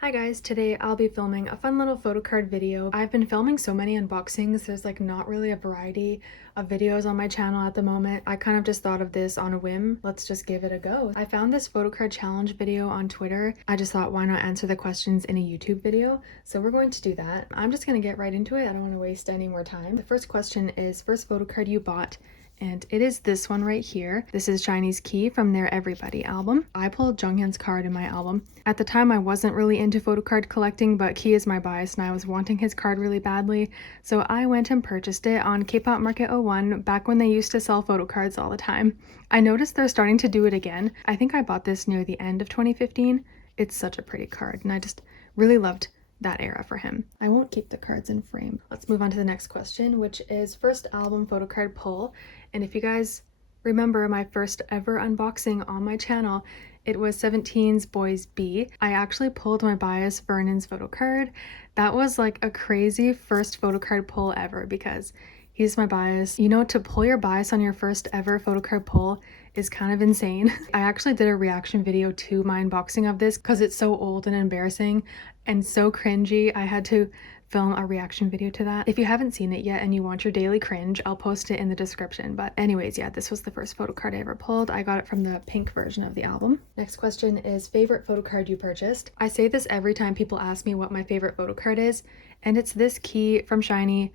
Hi guys, today I'll be filming a fun little photocard video. I've been filming so many unboxings, there's like not really a variety of videos on my channel at the moment. I kind of just thought of this on a whim. Let's just give it a go. I found this photocard challenge video on Twitter. I just thought, why not answer the questions in a YouTube video? So we're going to do that. I'm just gonna get right into it. I don't want to waste any more time. The first question is, first photocard you bought? And it is this one right here. This is Chinese Key from their Everybody album. I pulled Junghyun's card in my album. At the time, I wasn't really into photocard collecting, but Key is my bias and I was wanting his card really badly. So I went and purchased it on K-Pop Market 01, back when they used to sell photocards all the time. I noticed they're starting to do it again. I think I bought this near the end of 2015. It's such a pretty card and I just really loved that era for him. I won't keep the cards in frame. Let's move on to the next question, which is first album photocard pull. And if you guys remember my first ever unboxing on my channel, it was 17's Boys B. I actually pulled my bias Vernon's photocard. That was like a crazy first photocard pull ever because he's my bias. You know, to pull your bias on your first ever photocard pull is kind of insane. I actually did a reaction video to my unboxing of this because it's so old and embarrassing and so cringy. I had to film a reaction video to that. If you haven't seen it yet and you want your daily cringe, I'll post it in the description. But anyways, yeah, this was the first photocard I ever pulled. I got it from the pink version of the album. Next question is favorite photocard you purchased. I say this every time people ask me what my favorite photocard is, and it's this Key from Shiny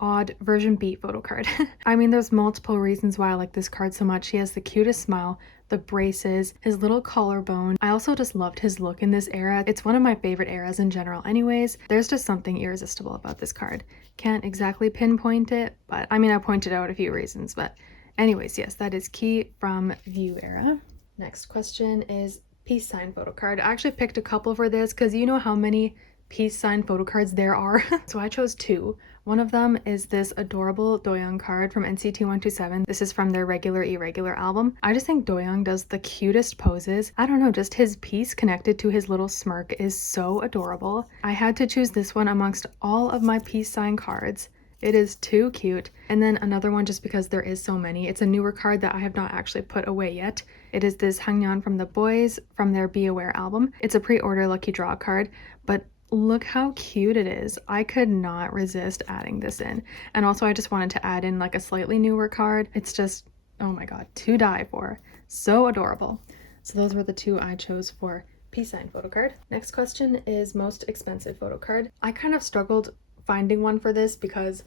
Odd version B photocard. I mean, there's multiple reasons why I like this card so much. He has the cutest smile, the braces, his little collarbone. I also just loved his look in this era. It's one of my favorite eras in general anyways. There's just something irresistible about this card. Can't exactly pinpoint it, but I mean, I pointed out a few reasons, but anyways, yes, that is Key from View era. Next question is peace sign photocard. I actually picked a couple for this because you know how many peace sign photocards there are. So I chose two. One of them is this adorable Doyoung card from NCT 127. This is from their Regular Irregular album. I just think Doyoung does the cutest poses. I don't know, just his piece connected to his little smirk is so adorable. I had to choose this one amongst all of my peace sign cards. It is too cute. And then another one just because there is so many. It's a newer card that I have not actually put away yet. It is this Hangyeon from the Boys from their Be Aware album. It's a pre-order lucky draw card, but look how cute it is. I could not resist adding this in. And also I just wanted to add in like a slightly newer card. It's just, oh my god, to die for. So adorable. So those were the two I chose for peace sign photocard. Next question is most expensive photocard. I kind of struggled finding one for this because,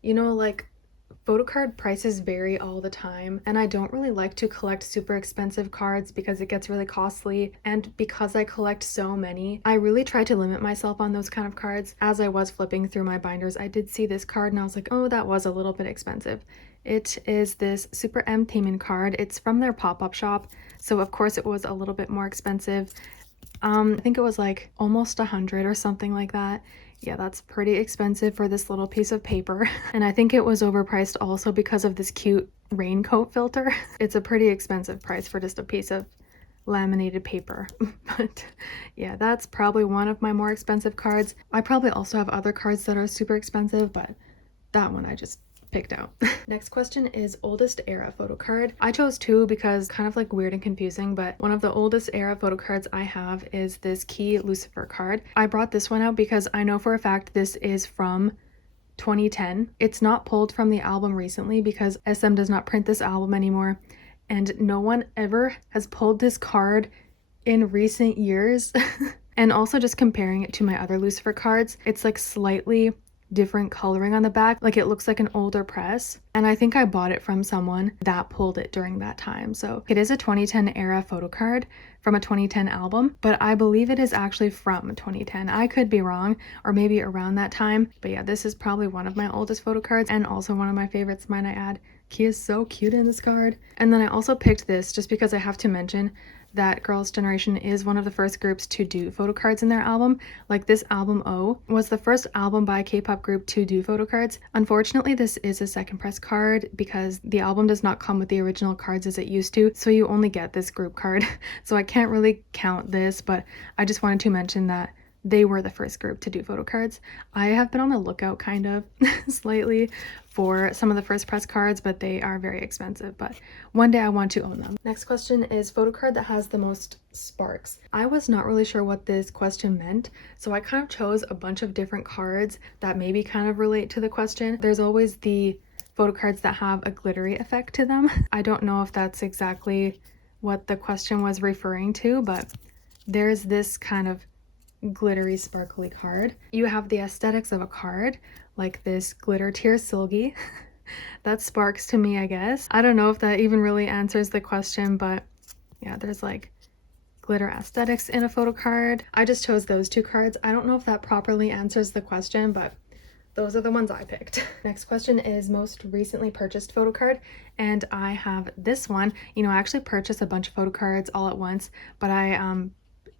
you know, like photocard prices vary all the time and I don't really like to collect super expensive cards because it gets really costly, and because I collect so many, I really try to limit myself on those kind of cards. As I was flipping through my binders, I did see this card and I was like, oh, that was a little bit expensive. It is this Super M Taemin card. It's from their pop-up shop, so of course it was a little bit more expensive. I think it was like almost 100 or something like that. Yeah, that's pretty expensive for this little piece of paper. And I think it was overpriced also because of this cute raincoat filter. It's a pretty expensive price for just a piece of laminated paper. But yeah, that's probably one of my more expensive cards. I probably also have other cards that are super expensive, but that one I just picked out. Next question is oldest era photocard. I chose two because kind of like weird and confusing, but one of the oldest era photocards I have is this Key Lucifer card. I brought this one out because I know for a fact this is from 2010. It's not pulled from the album recently because SM does not print this album anymore, and no one ever has pulled this card in recent years. And also just comparing it to my other Lucifer cards, it's like slightly different coloring on the back, like it looks like an older press, and I think I bought it from someone that pulled it during that time. So it is a 2010 era photocard from a 2010 album, but I believe it is actually from 2010. I could be wrong, or maybe around that time, but yeah, this is probably one of my oldest photocards and also one of my favorites, might I add. Key is so cute in this card. And then I also picked this just because I have to mention that Girls' Generation is one of the first groups to do photocards in their album. Like this album O was the first album by a K-pop group to do photocards. Unfortunately, this is a second press card because the album does not come with the original cards as it used to, so you only get this group card. So I can't really count this, but I just wanted to mention that they were the first group to do photo cards. I have been on the lookout kind of slightly for some of the first press cards, but they are very expensive, but one day I want to own them. Next question is photo card that has the most sparks. I was not really sure what this question meant, so I kind of chose a bunch of different cards that maybe kind of relate to the question. There's always the photo cards that have a glittery effect to them. I don't know if that's exactly what the question was referring to, but there's this kind of glittery sparkly card. You have the aesthetics of a card, like this glitter tear silgy. That sparks to me, I guess. I don't know if that even really answers the question, but yeah, there's like glitter aesthetics in a photo card. I just chose those two cards. I don't know if that properly answers the question, but those are the ones I picked. Next question is most recently purchased photo card, and I have this one. You know, I actually purchased a bunch of photo cards all at once, but I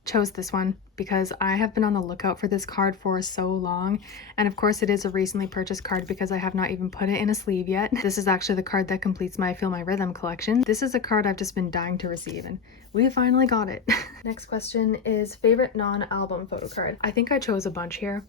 chose this one because I have been on the lookout for this card for so long, and of course it is a recently purchased card because I have not even put it in a sleeve yet. This is actually the card that completes my Feel My Rhythm collection. This is a card I've just been dying to receive, and we finally got it. Next question is favorite non-album photo card. I think I chose a bunch here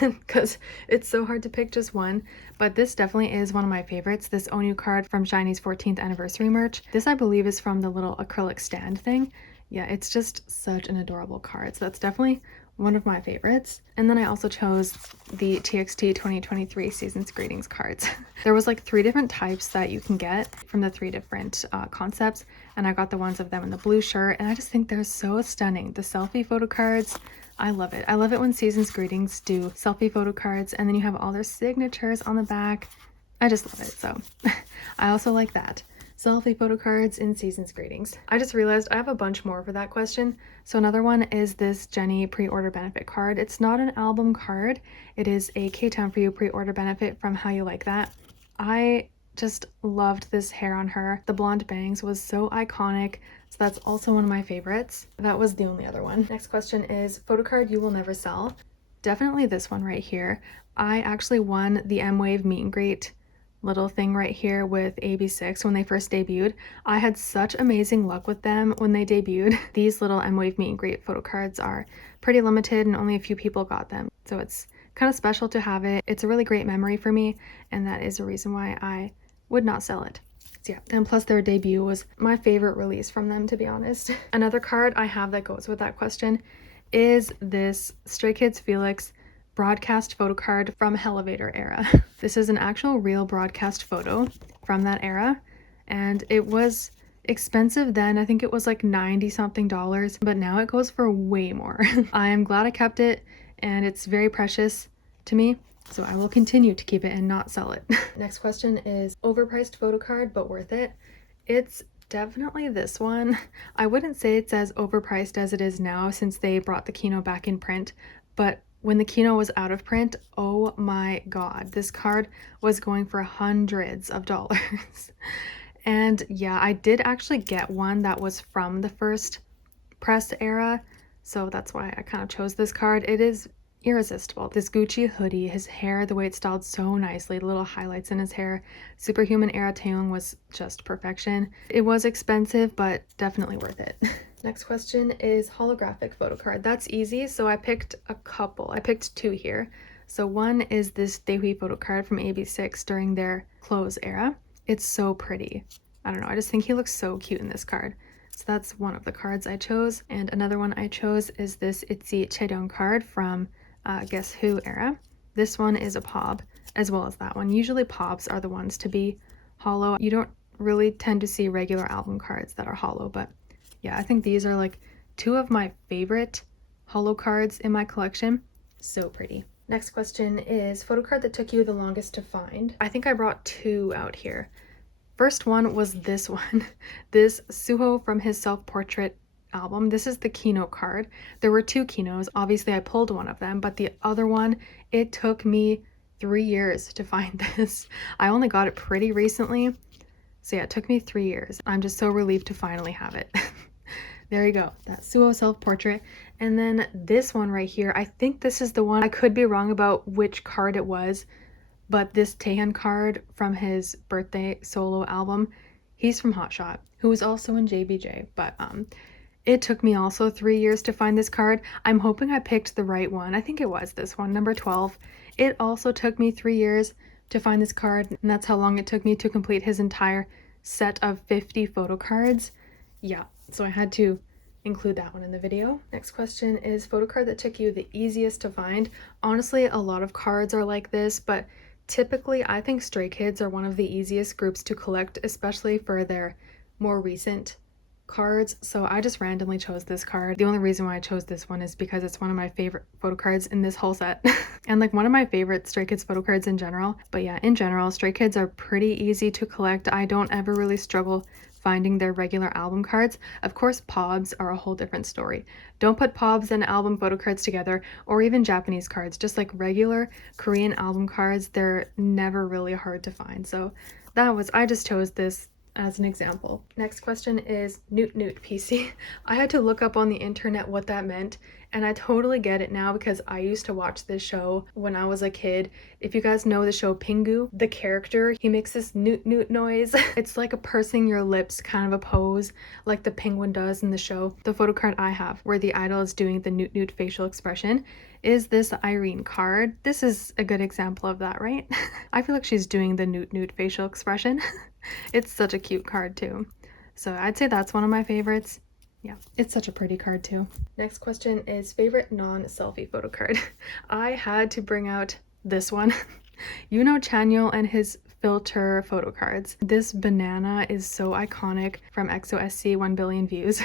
because it's so hard to pick just one, but this definitely is one of my favorites. This Onu card from Shiny's 14th anniversary merch. This I believe is from the little acrylic stand thing. Yeah, it's just such an adorable card, so that's definitely one of my favorites. And then I also chose the TXT 2023 Season's Greetings cards. There was like 3 different types that you can get from the 3 different concepts, and I got the ones of them in the blue shirt, and I just think they're so stunning. The selfie photo cards, I love it. I love it when Season's Greetings do selfie photo cards, and then you have all their signatures on the back. I just love it, so I also like that. Selfie photo cards in Season's Greetings. I just realized I have a bunch more for that question. So another one is this Jenny pre-order benefit card. It's not an album card. It is a K-Town For You pre-order benefit from How You Like That. I just loved this hair on her. The blonde bangs was so iconic. So that's also one of my favorites. That was the only other one. Next question is photo card you will never sell. Definitely this one right here. I actually won the M-Wave meet and greet little thing right here with AB6 when they first debuted. I had such amazing luck with them when they debuted. These little M-Wave meet and greet photo cards are pretty limited and only a few people got them. So it's kind of special to have it. It's a really great memory for me, and that is a reason why I would not sell it. So yeah, and plus their debut was my favorite release from them, to be honest. Another card I have that goes with that question is this Stray Kids Felix broadcast photo card from Elevator era. This is an actual real broadcast photo from that era, and it was expensive then. I think it was like $90 something, but now it goes for way more. I am glad I kept it, and it's very precious to me, so I will continue to keep it and not sell it. Next question is overpriced photo card but worth it. It's definitely this one. I wouldn't say it's as overpriced as it is now since they brought the Kino back in print, but when the Kino was out of print, oh my god, this card was going for hundreds of dollars. And yeah, I did actually get one that was from the first press era, so that's why I kind of chose this card. It is irresistible. This Gucci hoodie, his hair, the way it's styled so nicely, the little highlights in his hair. Superhuman era Taeyong was just perfection. It was expensive, but definitely worth it. Next question is holographic photo card. That's easy, so I picked a couple. I picked 2 here. So one is this Daehui photo card from AB6 during their close era. It's so pretty. I don't know, I just think he looks so cute in this card. So that's one of the cards I chose. And another one I chose is this Itzy Chaedong card from Guess Who era. This one is a POB, as well as that one. Usually POBs are the ones to be hollow. You don't really tend to see regular album cards that are hollow, but yeah, I think these are like 2 of my favorite holo cards in my collection. So pretty. Next question is photo card that took you the longest to find. I think I brought 2 out here. First one was this one. This Suho from his self-portrait album. This is the Kino card. There were 2 Kinos. Obviously I pulled one of them, but the other one, it took me 3 years to find this. I only got it pretty recently. So yeah, it took me 3 years. I'm just so relieved to finally have it. There you go, that Suho self-portrait. And then this one right here, I think this is the one. I could be wrong about which card it was, but this Taehyun card from his birthday solo album, he's from Hotshot, who was also in JBJ, but It took me also 3 years to find this card. I'm hoping I picked the right one. I think it was this one, number 12. It also took me 3 years to find this card, and that's how long it took me to complete his entire set of 50 photo cards. Yeah, so I had to include that one in the video. Next question is photo card that took you the easiest to find. Honestly, a lot of cards are like this, but typically I think Stray Kids are one of the easiest groups to collect, especially for their more recent cards. So I just randomly chose this card. The only reason why I chose this one is because it's one of my favorite photo cards in this whole set and like one of my favorite Stray Kids photo cards in general. But yeah, in general, Stray Kids are pretty easy to collect. I don't ever really struggle finding their regular album cards. Of course, POBs are a whole different story. Don't put POBs and album photo cards together, or even Japanese cards. Just like regular Korean album cards, they're never really hard to find. So I just chose this as an example. Next question is Nootnoot PC. I had to look up on the internet what that meant, and I totally get it now because I used to watch this show when I was a kid. If you guys know the show Pingu, the character, he makes this noot noot noise. It's like a pursing your lips kind of a pose, like the penguin does in the show. The photo card I have, where the idol is doing the noot noot facial expression, is this Irene card. This is a good example of that, right? I feel like she's doing the noot noot facial expression. It's such a cute card too. So I'd say that's one of my favorites. Yeah, it's such a pretty card too. Next question is favorite non-selfie photo card. I had to bring out this one. You know Chanyeol and his filter photo cards. This banana is so iconic from EXO-SC 1 billion views.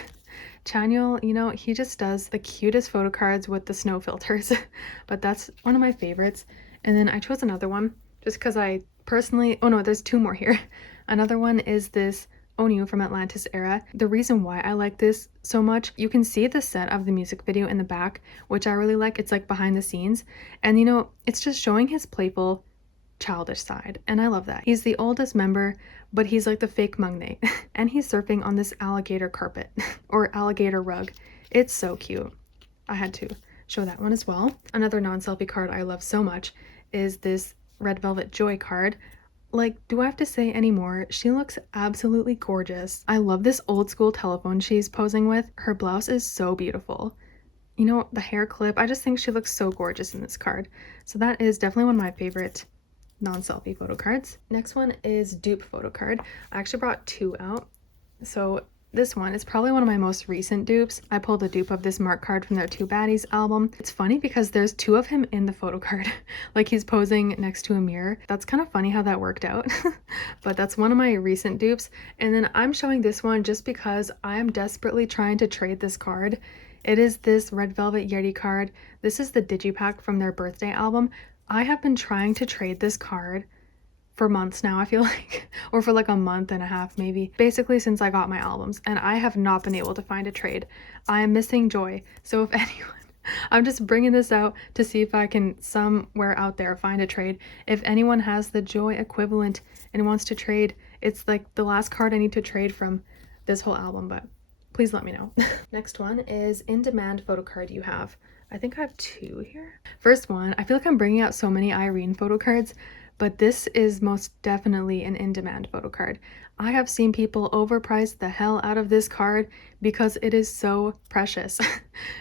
Chanyeol, you know, he just does the cutest photo cards with the snow filters. But that's one of my favorites. And then I chose another one just because I personally, oh no, there's two more here. Another one is this Onyu from Atlantis era. The reason why I like this so much, you can see the set of the music video in the back, which I really like. It's like behind the scenes. And you know, it's just showing his playful, childish side. And I love that. He's the oldest member, but he's like the fake maknae. And he's surfing on this alligator carpet or alligator rug. It's so cute. I had to show that one as well. Another non-selfie card I love so much is this Red Velvet Joy card. Like, do I have to say any more? She looks absolutely gorgeous. I love this old school telephone she's posing with. Her blouse is so beautiful. You know, the hair clip, I just think she looks so gorgeous in this card. So that is definitely one of my favorite non-selfie photo cards. Next one is Dupe photo card. I actually brought two out. So this one is probably one of my most recent dupes. I pulled a dupe of this Mark card from their Two Baddies album. It's funny because there's two of him in the photo card. Like he's posing next to a mirror. That's kind of funny how that worked out. But that's one of my recent dupes. And then I'm showing this one just because I am desperately trying to trade this card. It is this Red Velvet Yeti card. This is the Digipack from their birthday album. I have been trying to trade this card for months now, I feel like, or for like a month and a half maybe, basically since I got my albums, and I have not been able to find a trade. I am missing Joy, so if anyone, I'm just bringing this out to see if I can somewhere out there find a trade. If anyone has the Joy equivalent and wants to trade, it's like the last card I need to trade from this whole album, but please let me know. Next one is in-demand photo card you have. I think I have two here. First one, I feel like I'm bringing out so many Irene photo cards, but this is most definitely an in-demand photo card. I have seen people overprice the hell out of this card because it is so precious.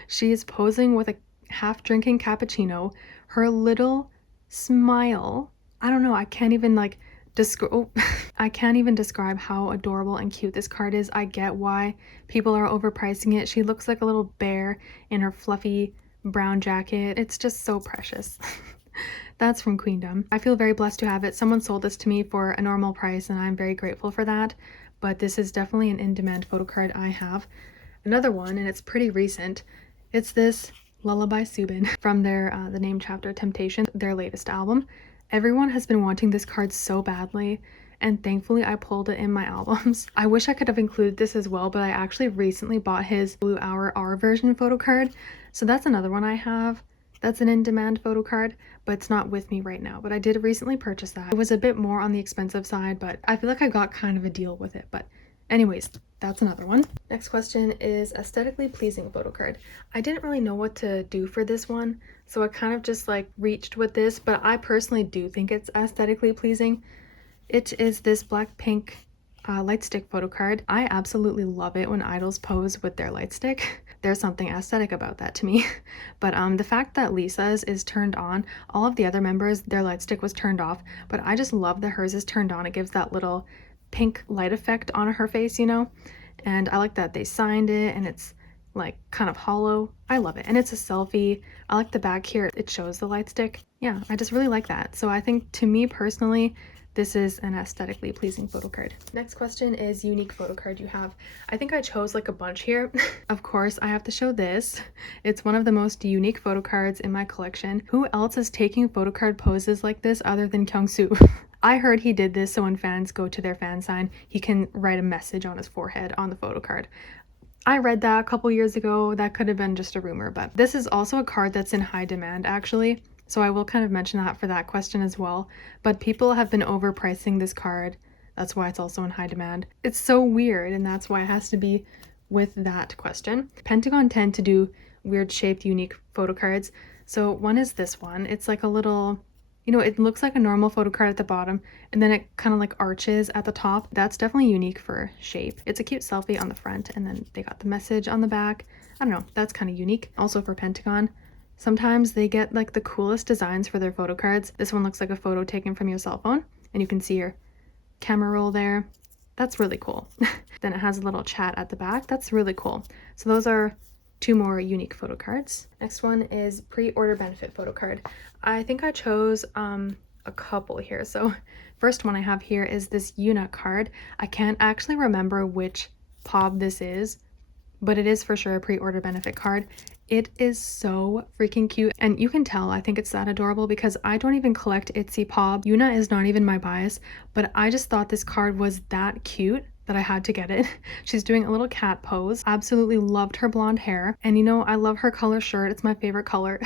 She is posing with a half-drinking cappuccino. Her little smile, I don't know, I can't even like I can't even describe how adorable and cute this card is. I get why people are overpricing it. She looks like a little bear in her fluffy brown jacket. It's just so precious. That's from Queendom. I feel very blessed to have it. Someone sold this to me for a normal price and I'm very grateful for that. But this is definitely an in-demand photo card I have. Another one, and it's pretty recent. It's this Lullaby Subin from their the name chapter Temptation, their latest album. Everyone has been wanting this card so badly, and thankfully I pulled it in my albums. I wish I could have included this as well, but I actually recently bought his Blue Hour R version photo card. So that's another one I have. That's an in-demand photo card, but it's not with me right now. But I did recently purchase that. It was a bit more on the expensive side, but I feel like I got kind of a deal with it. But anyways, that's another one. Next question is aesthetically pleasing photo card. I didn't really know what to do for this one, so I kind of just like reached with this, but I personally do think it's aesthetically pleasing. It is this Blackpink light stick photo card. I absolutely love it when idols pose with their light stick. There's something aesthetic about that to me. But the fact that Lisa's is turned on, all of the other members, their light stick was turned off, but I just love that hers is turned on. It gives that little pink light effect on her face, you know? And I like that they signed it and it's like kind of hollow. I love it. And it's a selfie. I like the back here. It shows the light stick. Yeah, I just really like that. So I think, to me personally, this is an aesthetically pleasing photo card. Next question is unique photo card you have. I think I chose like a bunch here. Of course, I have to show this. It's one of the most unique photo cards in my collection. Who else is taking photo card poses like this other than Kyungsoo? I heard he did this so when fans go to their fan sign, he can write a message on his forehead on the photo card. I read that a couple years ago. That could have been just a rumor, but this is also a card that's in high demand actually. So I will kind of mention that for that question as well. But people have been overpricing this card. That's why it's also in high demand. It's so weird, and that's why it has to be with that question. Pentagon tend to do weird shaped, unique photo cards. So one is this one. It's like a little, you know, it looks like a normal photo card at the bottom, and then it kind of like arches at the top. That's definitely unique for shape. It's a cute selfie on the front, and then they got the message on the back. I don't know, that's kind of unique. Also for Pentagon, sometimes they get like the coolest designs for their photo cards. This one looks like a photo taken from your cell phone, and you can see your camera roll there. That's really cool. Then it has a little chat at the back. That's really cool. So those are two more unique photo cards. Next one is pre-order benefit photo card. I think I chose a couple here. So first one I have here is this Yuna card. I can't actually remember which POB this is, but it is for sure a pre-order benefit card. It is so freaking cute, and you can tell I think it's that adorable because I don't even collect Itsy POB. Yuna is not even my bias, but I just thought this card was that cute that I had to get it. She's doing a little cat pose. Absolutely loved her blonde hair, and you know, I love her color shirt. It's my favorite color.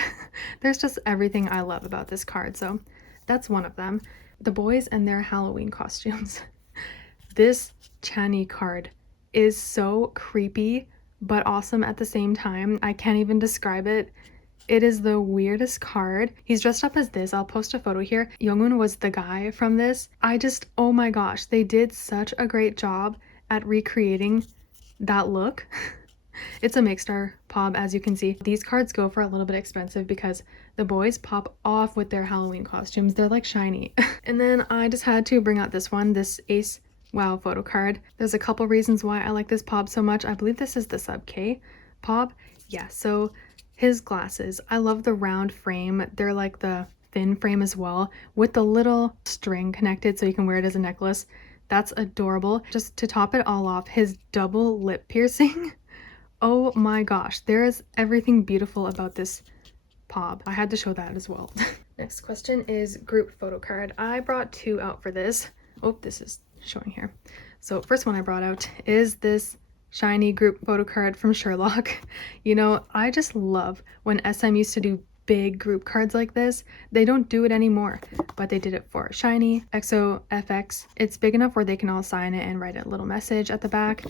There's just everything I love about this card, so that's one of them. The boys and their Halloween costumes. This Chani card is so creepy but awesome at the same time. I can't even describe it. It is the weirdest card. He's dressed up as this. I'll post a photo here. Youngun was the guy from this. Oh my gosh, they did such a great job at recreating that look. It's a Makestar POB, as you can see. These cards go for a little bit expensive because the boys pop off with their Halloween costumes. They're like shiny. And then I just had to bring out this one, this Ace Wow photo card. There's a couple reasons why I like this POB so much. I believe this is the sub K POB. Yeah, so his glasses. I love the round frame. They're like the thin frame as well, with the little string connected so you can wear it as a necklace. That's adorable. Just to top it all off, his double lip piercing. Oh my gosh, there is everything beautiful about this POB. I had to show that as well. Next question is group photo card. I brought two out for this. Oh, this is showing here. So first one I brought out is this shiny group photo card from Sherlock. You know, I just love when SM used to do big group cards like this. They don't do it anymore, but they did it for Shiny, EXO, FX. It's big enough where they can all sign it and write a little message at the back.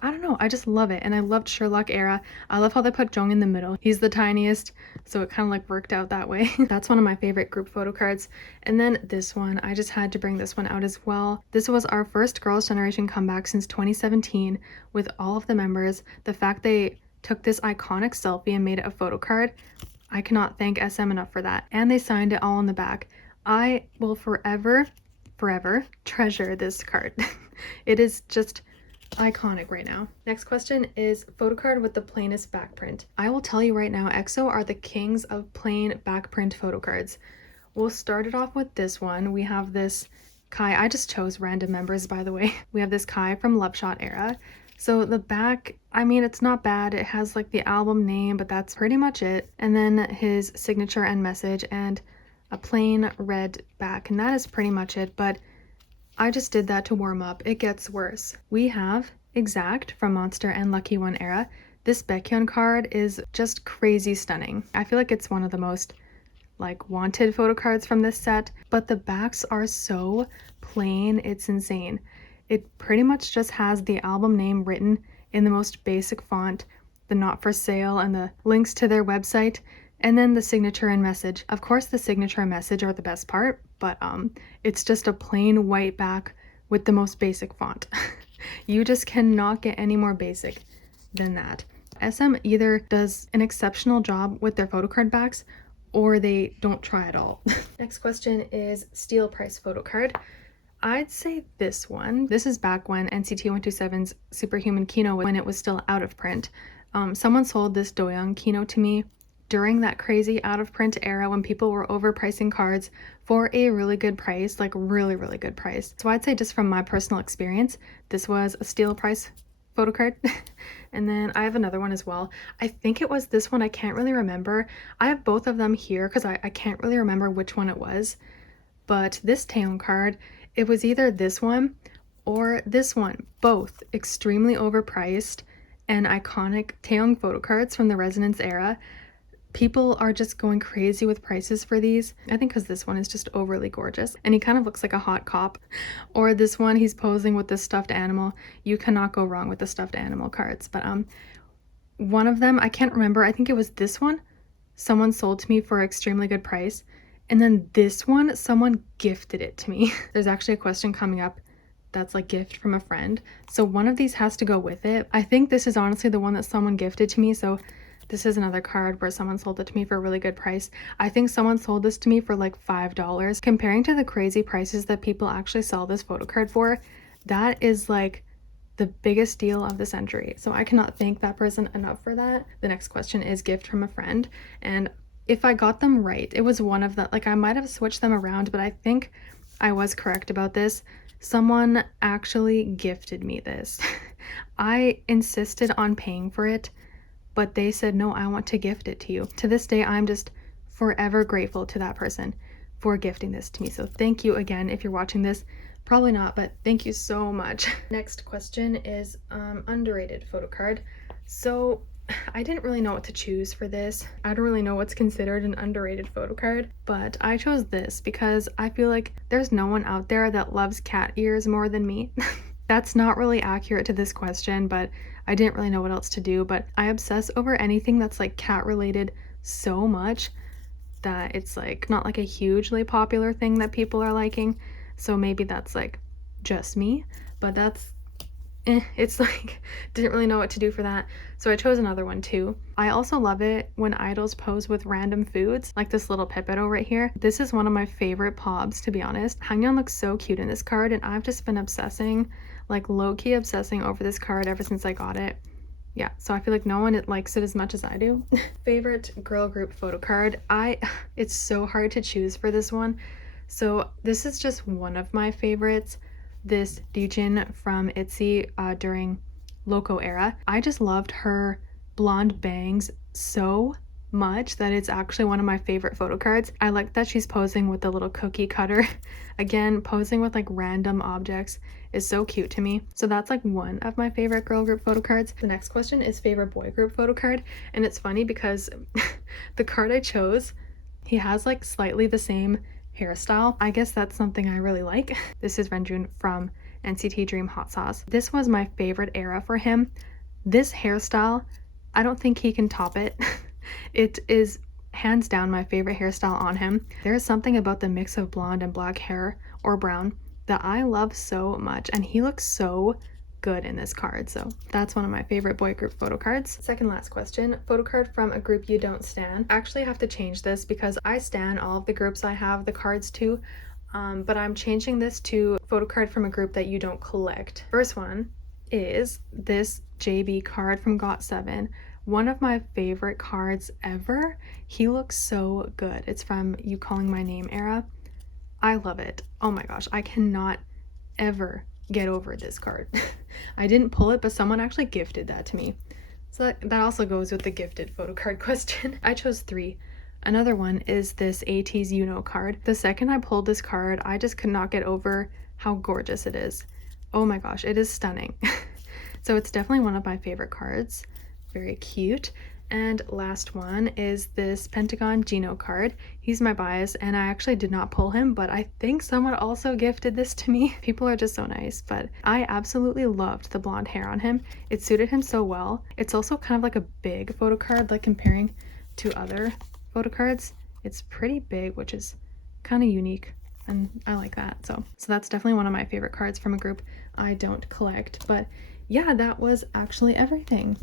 I don't know, I just love it. And I loved Sherlock era. I love how they put Jung in the middle. He's the tiniest, so it kind of like worked out that way. That's one of my favorite group photo cards. And then this one, I just had to bring this one out as well. This was our first Girls' Generation comeback since 2017 with all of the members. The fact they took this iconic selfie and made it a photo card, I cannot thank SM enough for that. And they signed it all on the back. I will forever treasure this card. It is just iconic right now. Next question is photo card with the plainest backprint. I will tell you right now, EXO are the kings of plain backprint photo cards. We'll start it off with this one. We have this Kai. I just chose random members, by the way. We have this Kai from Love Shot era. So the back, I mean, it's not bad. It has like the album name, but that's pretty much it. And then his signature and message and a plain red back. And that is pretty much it. But I just did that to warm up. It gets worse. We have Exact from Monster and Lucky One era. This Baekhyun card is just crazy stunning. I feel like it's one of the most like wanted photo cards from this set. But the backs are so plain. It's insane. It pretty much just has the album name written in the most basic font, the not for sale and the links to their website, and then the signature and message. Of course, the signature and message are the best part, but it's just a plain white back with the most basic font. You just cannot get any more basic than that. SM either does an exceptional job with their photocard backs or they don't try at all. Next question is steel price photocard. I'd say this one. This is back when NCT 127's Superhuman Kino, when it was still out of print. Someone sold this Doyoung Kino to me during that crazy out of print era when people were overpricing cards for a really good price, like really, really good price. So I'd say just from my personal experience, this was a steel price photocard. And then I have another one as well. I think it was this one. I can't really remember. I have both of them here because I can't really remember which one it was. But this Taeyong card, it was either this one or this one. Both extremely overpriced and iconic Taeyong photo cards from the Resonance era. People are just going crazy with prices for these. I think because this one is just overly gorgeous and he kind of looks like a hot cop. Or this one, he's posing with this stuffed animal. You cannot go wrong with the stuffed animal cards. But one of them, I can't remember. I think it was this one. Someone sold to me for an extremely good price. And then this one, someone gifted it to me. There's actually a question coming up that's like gift from a friend. So one of these has to go with it. I think this is honestly the one that someone gifted to me. So this is another card where someone sold it to me for a really good price. I think someone sold this to me for like $5. Comparing to the crazy prices that people actually sell this photo card for, that is like the biggest deal of the century. So I cannot thank that person enough for that. The next question is gift from a friend. And if I got them right, it was one of the, like I might have switched them around, but I think I was correct about this. Someone actually gifted me this. I insisted on paying for it, but they said, no, I want to gift it to you. To this day, I'm just forever grateful to that person for gifting this to me. So thank you again if you're watching this. Probably not, but thank you so much. Next question is underrated photo card. So I didn't really know what to choose for this. I don't really know what's considered an underrated photo card, but I chose this because I feel like there's no one out there that loves cat ears more than me. That's not really accurate to this question, but I didn't really know what else to do. But I obsess over anything that's like cat related so much that it's like not like a hugely popular thing that people are liking. So maybe that's like just me, but that's it's like didn't really know what to do for that, so I chose another one too. I also love it when idols pose with random foods, like this little pipetto right here. This is one of my favorite pobs, to be honest. Hangyeon looks so cute in this card, and I've just been obsessing, like low-key obsessing over this card ever since I got it. Yeah, so I feel like no one likes it as much as I do. Favorite girl group photo card. It's so hard to choose for this one, so this is just one of my favorites. This Dijin from ITZY during Loco era. I just loved her blonde bangs so much that it's actually one of my favorite photo cards. I like that she's posing with the little cookie cutter. Again, posing with like random objects is so cute to me. So that's like one of my favorite girl group photo cards. The next question is favorite boy group photo card. And it's funny because the card I chose, he has like slightly the same hairstyle. I guess that's something I really like. This is Renjun from NCT Dream Hot Sauce. This was my favorite era for him. This hairstyle, I don't think he can top it. It is hands down my favorite hairstyle on him. There is something about the mix of blonde and black hair or brown that I love so much, and he looks so good in this card. So that's one of my favorite boy group photo cards. Second last question, photo card from a group you don't stan. I actually have to change this because I stan all of the groups I have the cards to, but I'm changing this to photo card from a group that you don't collect. First one is this JB card from GOT7. One of my favorite cards ever. He looks so good. It's from You Calling My Name era. I love it. Oh my gosh, I cannot ever get over this card. I didn't pull it, but someone actually gifted that to me. So that also goes with the gifted photo card question. I chose 3. Another one is this ATEEZ You Know card. The second I pulled this card, I just could not get over how gorgeous it is. Oh my gosh, it is stunning. So it's definitely one of my favorite cards. Very cute. And last one is this Pentagon Gino card. He's my bias, and I actually did not pull him, but I think someone also gifted this to me. People are just so nice, but I absolutely loved the blonde hair on him. It suited him so well. It's also kind of like a big photo card, like comparing to other photo cards. It's pretty big, which is kind of unique and I like that. So that's definitely one of my favorite cards from a group I don't collect. But yeah, that was actually everything.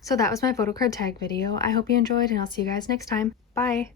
So that was my Photocard Tag video. I hope you enjoyed, and I'll see you guys next time. Bye!